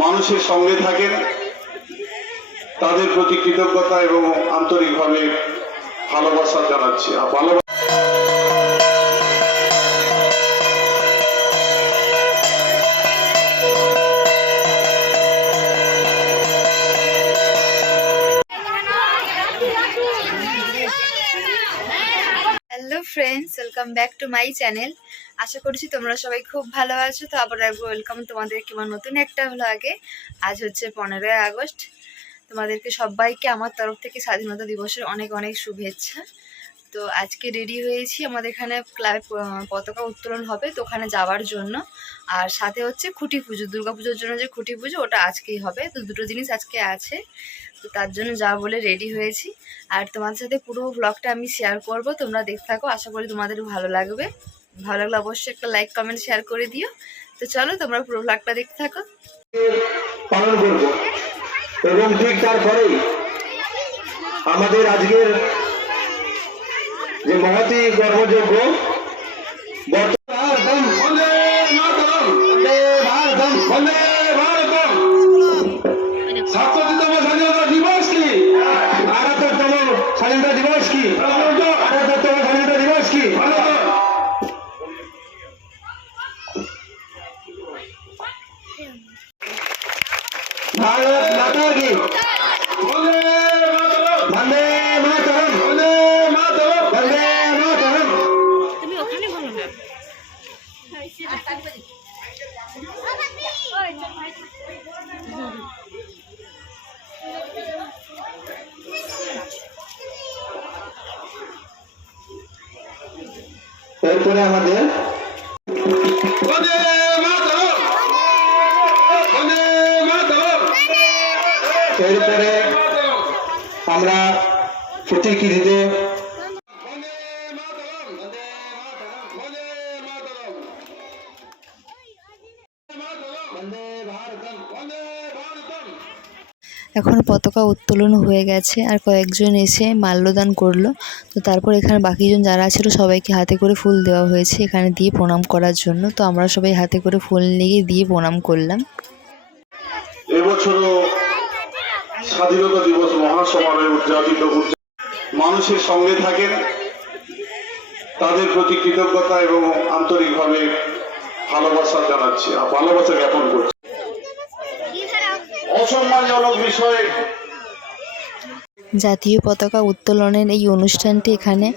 মানুষের সঙ্গে থাকেন তাদের প্রতি কৃতজ্ঞতা এবং আন্তরিকভাবে ভালোবাসা জানাচ্ছি। আর ভালোবাসা welcome back to my channel. আশা করছি তোমরা সবাই খুব ভালো আছো। তো আবার একবার ওয়েলকাম তোমাদের আমার নতুন একটা হলো আগে আজ হচ্ছে পনেরোই আগস্ট। তোমাদেরকে সবাইকে আমার তরফ থেকে স্বাধীনতা দিবসের অনেক অনেক শুভেচ্ছা। তো আজকে রেডি হয়েছি আমাদের এখানে ক্লাবে পতাকা উত্তোলন হবে তো ওখানে যাওয়ার জন্য। আর সাথে হচ্ছে খুঁটি পুজো, দুর্গা পুজোর জন্য যে খুঁটি পুজো ওটা আজকেই হবে। তো দুটো জিনিস আজকে আছে, তো তার জন্য যাওয়া বলে রেডি হয়েছি। আর তোমাদের সাথে পুরো ব্লগটা আমি শেয়ার করব, তোমরা দেখতে থাকো, আশা করি তোমাদের ভালো লাগবে। ভালো লাগলে অবশ্যই একটা লাইক কমেন্ট শেয়ার করে দিও। তো চলো তোমরা পুরো ব্লগটা দেখতে থাকো। এবং ঠিক তারপরেই আমাদের আজকের বন্দে মহতি গর্বযোগ্য স্বাধীনতা দিবস কি? আটাত্তরতম স্বাধীনতা দিবস কি? এরপরে আমাদের? এরপরে আমরা প্রতিকৃতিতে এখন পতাকা উত্তোলন হয়ে গেছে আর কয়েকজন এসে মাল্যদান করল। তো তারপর এখানে বাকিজন যারা ছিল সবাইকে হাতে করে ফুল দেওয়া হয়েছে এখানে দিয়ে প্রণাম করার জন্য। তো আমরা সবাই হাতে করে ফুল নিয়ে দিয়ে প্রণাম করলাম। স্বাধীনতা দিবস মহাসমারোহে উদযাপিত মানুষের সঙ্গে থাকেন, তাদের প্রতি কৃতজ্ঞতা এবং আন্তরিকভাবে ভালোবাসা জানাচ্ছি। ভালোবাসা জ্ঞাপন করছি। অসম্মানজনক বিষয়ে। জাতীয় পতাকা উত্তোলনের এই অনুষ্ঠানটি এখানে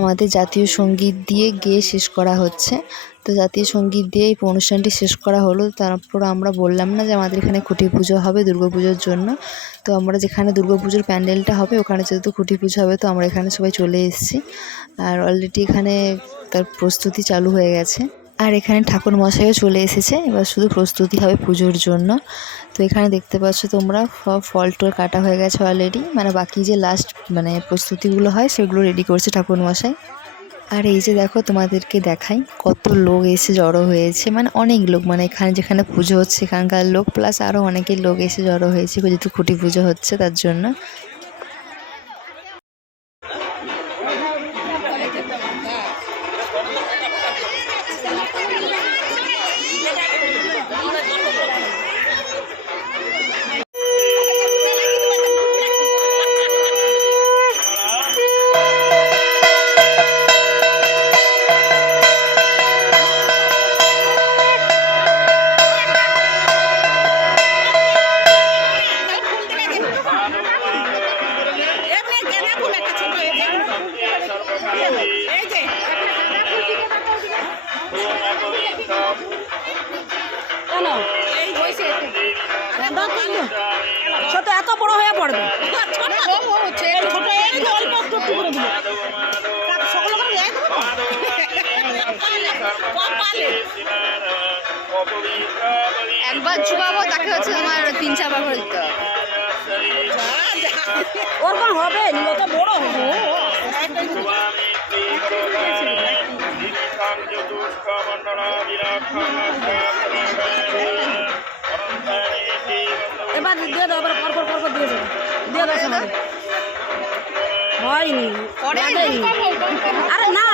আমাদের জাতীয় সংগীত দিয়ে গেয়ে শেষ করা হচ্ছে। তো জাতীয় সংগীত দিয়ে এই অনুষ্ঠানটি শেষ করা হলো। তারপর আমরা বললাম না যে আমাদের এখানে খুঁটি পুজো হবে দুর্গা পুজোর জন্য। তো আমরা যেখানে দুর্গা পুজোর প্যান্ডেলটা হবে, ওখানে যেহেতু খুঁটি পুজো হবে, তো আমরা এখানে সবাই চলে এসেছি। আর অলরেডি এখানে তার প্রস্তুতি চালু হয়ে গেছে। আর এখানে ঠাকুর মশাইও চলে এসেছে। এবার শুধু প্রস্তুতি হবে পুজোর জন্য। তো এখানে দেখতে পাচ্ছ তোমরা ফল টল কাটা হয়ে গেছে অলরেডি মানে বাকি যে লাস্ট মানে প্রস্তুতিগুলো হয়, সেগুলো রেডি করছে ঠাকুর মশাই আর এই যে দেখো তোমাদেরকে দেখাই, কত লোক এসে জড়ো হয়েছে। মানে অনেক লোক মানে এখানে যেখানে পুজো হচ্ছে, এখানকার লোক প্লাস আরও অনেকের লোক এসে জড়ো হয়েছে, যেহেতু খুঁটি পুজো হচ্ছে তার জন্য। কেন ছোট এত বড় হয়ে পড়বে একবার চুবাবো তাকে হচ্ছে তোমার তিন চারবার করে দিতে হবে ওরকম হবে বড় হবে এবার দিয়ে দাও এবার পর পর পর পর দিয়ে যাবে দিয়ে দাও সবাই। হয়নি আরে না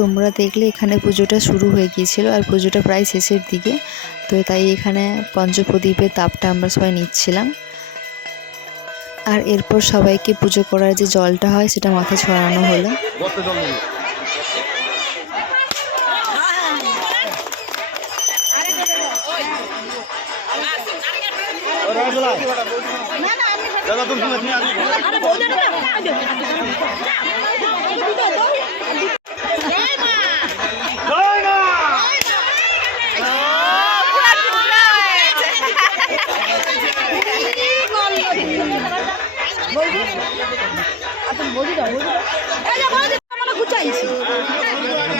তোমরা দেখলে এখানে পুজোটা শুরু হয়ে গিয়েছিল আর পুজোটা প্রায় শেষের দিকে। তো তাই এখানে পঞ্চপ্রদীপের তাপটা আমরা সবাই নিচ্ছিলাম। আর এরপর সবাইকে পুজো করার যে জলটা হয় সেটা মাথায় ছড়ানো হলো। আরে বৌদি না জয় মা বৌদি দাও বৌদি দাও বৌদি গুচাইছি।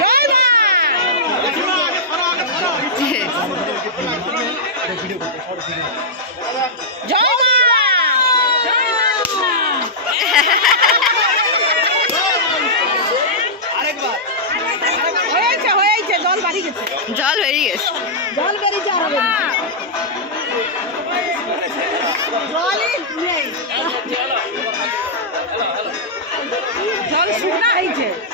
জয় মা। হয়েছে হয়েছে জল বাড়ি গেছে। জল বেরিয়ে জল শুকনা হয়েছে ভোরবেলা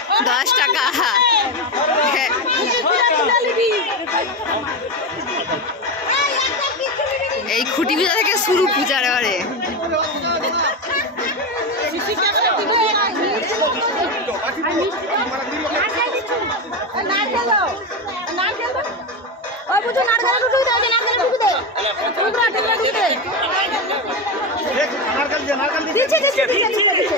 দশ টাকা। এই খুঁটি পূজা থেকে শুরু পূজার এবারে। নারকেল দিচ্ছে দিচ্ছে দিচ্ছে দিচ্ছে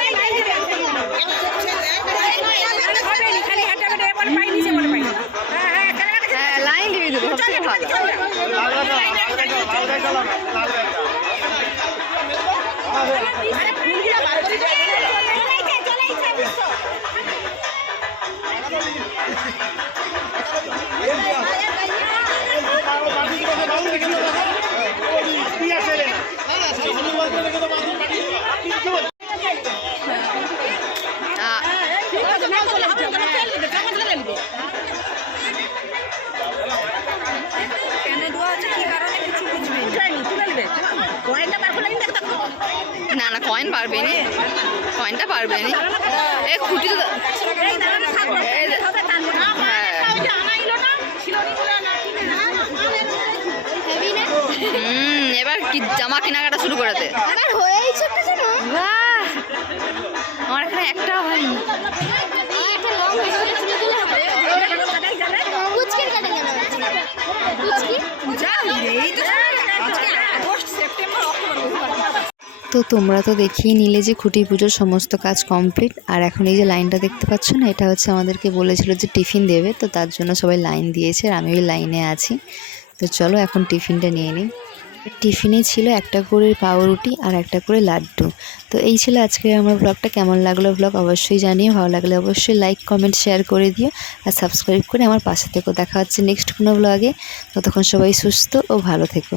ভালো ফুলগুলো বাড়িতে পারবে নি এ খুঁটি তো এই যে-। হুম এবার কি জামা কেনাকাটা শুরু করে দে। বাহ! আমার এখানে একটাও হয়নি। তো তোমরা তো দেখিয়ে নিলে যে খুঁটি পুজোর সমস্ত কাজ কমপ্লিট আর এখন এই যে লাইনটা দেখতে পাচ্ছ না, এটা হচ্ছে আমাদেরকে বলেছিল যে টিফিন দেবে, তো তার জন্য সবাই লাইন দিয়েছে আর আমি ওই লাইনে আছি। তো চলো এখন টিফিনটা নিয়ে নিই। টিফিনে ছিল একটা করে পাউরুটি আর একটা করে লাড্ডু। তো এই ছিল আজকে আমার ব্লগটা। কেমন লাগল ব্লগ অবশ্যই জানিও, ভালো লাগলে অবশ্যই লাইক কমেন্ট শেয়ার করে দিও আর সাবস্ক্রাইব করে আমার পাশে থেকো দেখা হচ্ছে নেক্সট কোনো ব্লগে ততক্ষণ সবাই সুস্থ ও ভালো থেকো।